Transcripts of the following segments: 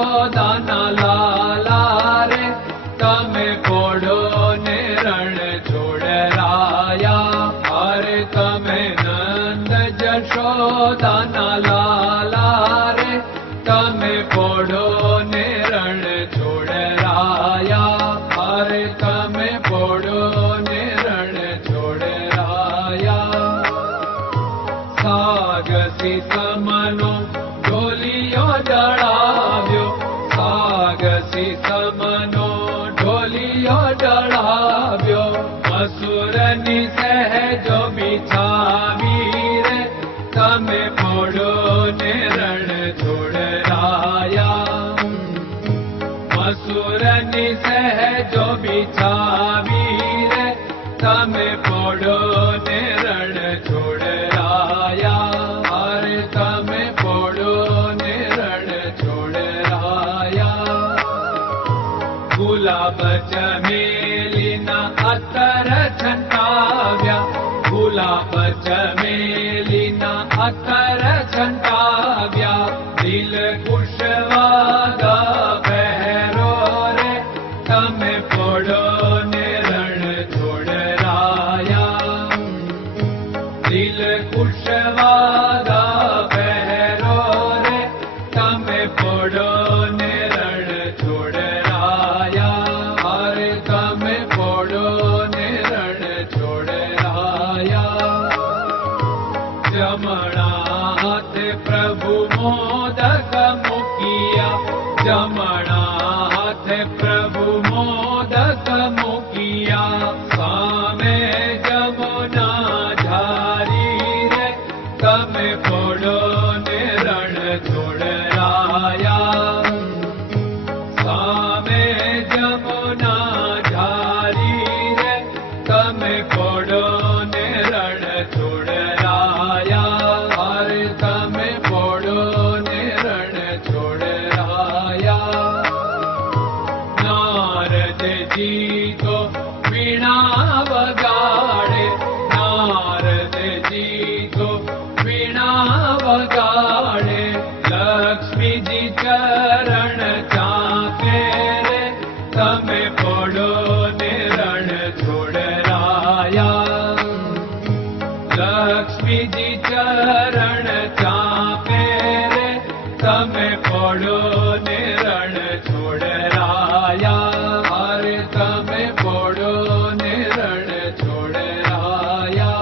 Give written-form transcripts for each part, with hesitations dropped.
જશોદાના લાલા રે તમે પોડો ને રણ છોડરાયા. અરે તમે નંદ જશોદાના લાલા રે તમે પોડો ને રણ છોડરાયા. અરે તમે પોડો ને રણ છોડરાયા. સાગસી સમનો ઢોલિયો ડળાવ્યો, સાગસી સમનો ઢોલિયો ડળાવ્યો. મસૂરની સહેજો બિછાવી રે તમે પોડો ને રણ છોડરાયા. મસૂરની સહેજો બિછાવી રે તમે પોડો ને રણ છોડરાયા. અરે તમે પોડો ને રણ છોડરાયા. ગુલાબ ચમેલીના અત્તર છંટાવ્યા, ગુલાબ ચમેલીના અત્તર છંટાવ્યા. દિલ કુશવાદા પહેરો રે તમે પોડો ને રણ છોડરાયા. દિલ કુશવાદા પહેરો રે તમે પોડો ને રણ છોડરાયા. અરે તમે પોડો ને રણ છોડરાયા. જમણા હાથે પ્રભુ મોદક મૂકિયા, જમણા હાથે પ્રભુ મોદક મૂકિયા. સામે જમુના ઝારી રે તમે પોડો ને રણ છોડરાયા. સામે જમુના ઝારી રે તમે પોડો ને રણ છોડરાયા. અરે તમે પોડો ને રણ છોડરાયા. નારદજી તો વીણા વગાડે, નારદજી તો વીણા વગાડે. લક્ષ્મીજી ચરણ ચાકે રે તમે પોડો ને રણ છોડરાયા. લક્ષ્મીજી ચરણ ચાપે રે તમે પોડો ને રણ છોડરાયા. અરે તમે પોડો ને રણ છોડરાયા.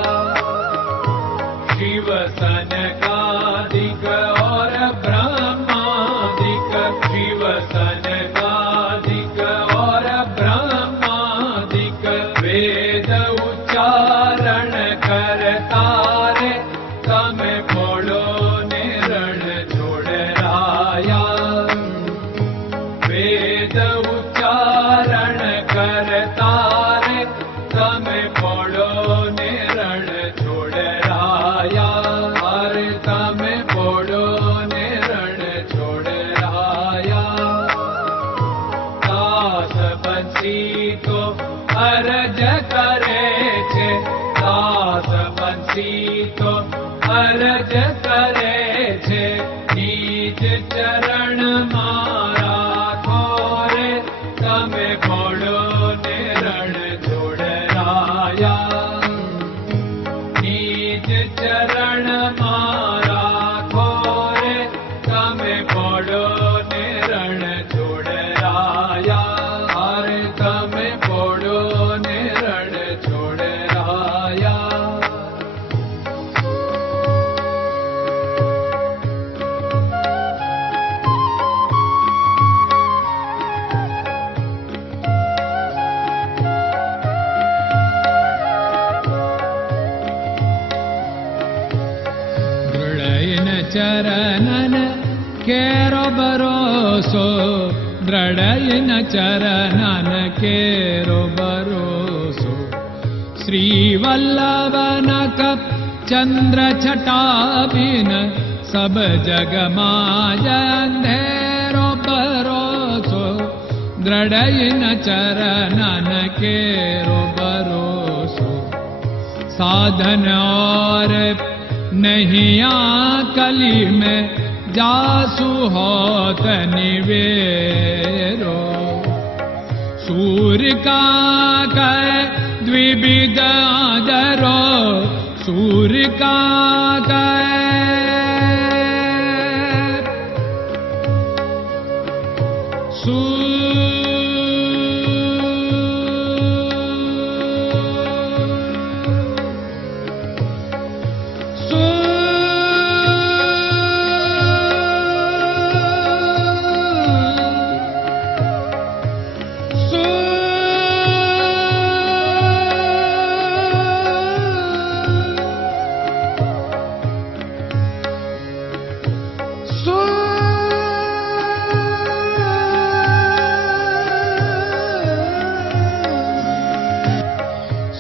શિવ સનકાદિક और ब्रह्मादिक, शिव सनकादिक और ब्रह्मादिक. वेद उच्चारण करता रे તમે પોડો ને રણ છોડરાયા. વેદ ઉચ્ચારણ કરતા રે તમે પોડો ને રણ છોડરાયા. અરે તમે પોડો ને રણ છોડરાયા. દાસ બંસી તો અરજ કરે છે, દાસ બંસી તો અરજ કરે છે. નીચ ચરણ મારા ખોરે તમે પોડો ને રણ છોડરાયા. નીચ ચરણ મારા ખોરે તમે પોડો ને રણ છોડરાયા. અરે તમે પોડો ને રણ છોડરાયા. ચરણન કેરો ભરોસો, દ્રઢયન ચરણન કેરો ભરોસો. શ્રી વલ્લભન કપ ચંદ્ર છટાબિન સબ જગમાં અંધેરો ભરોસો. દ્રઢયન ચરણન કેરો ભરોસો. साधन और नहीं कली में जासु होत निवेरो। सूर्य का कै द्विविध आदरो, सूर्य का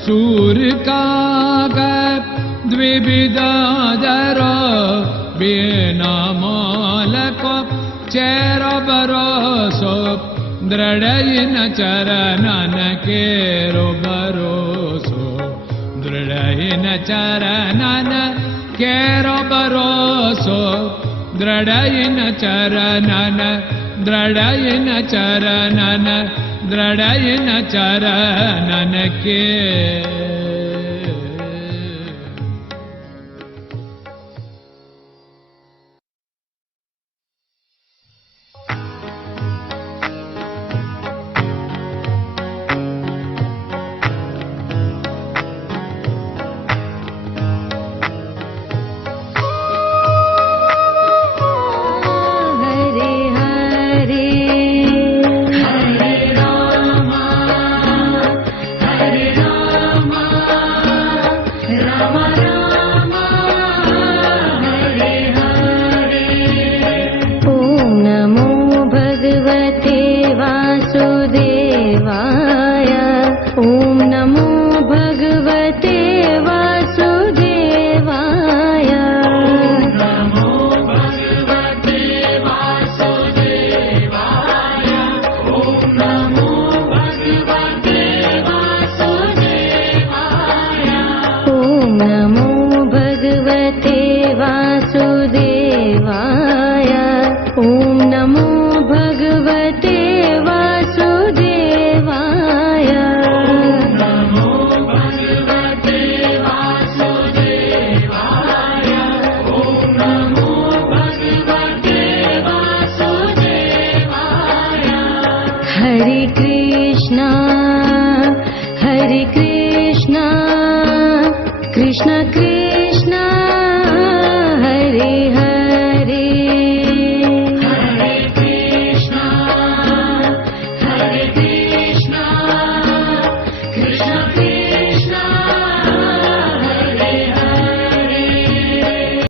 सूर्य का द्विविधादरो, बिना मोल को चेर भरोसो, दृढ़ चरणन केरो भरोसो, दृढ़ चरणन केरो भरोसो, दृढ़ चरणन, दृढ़ चरणन, दृढ़ चरणन के। Hare Krishna, Krishna Krishna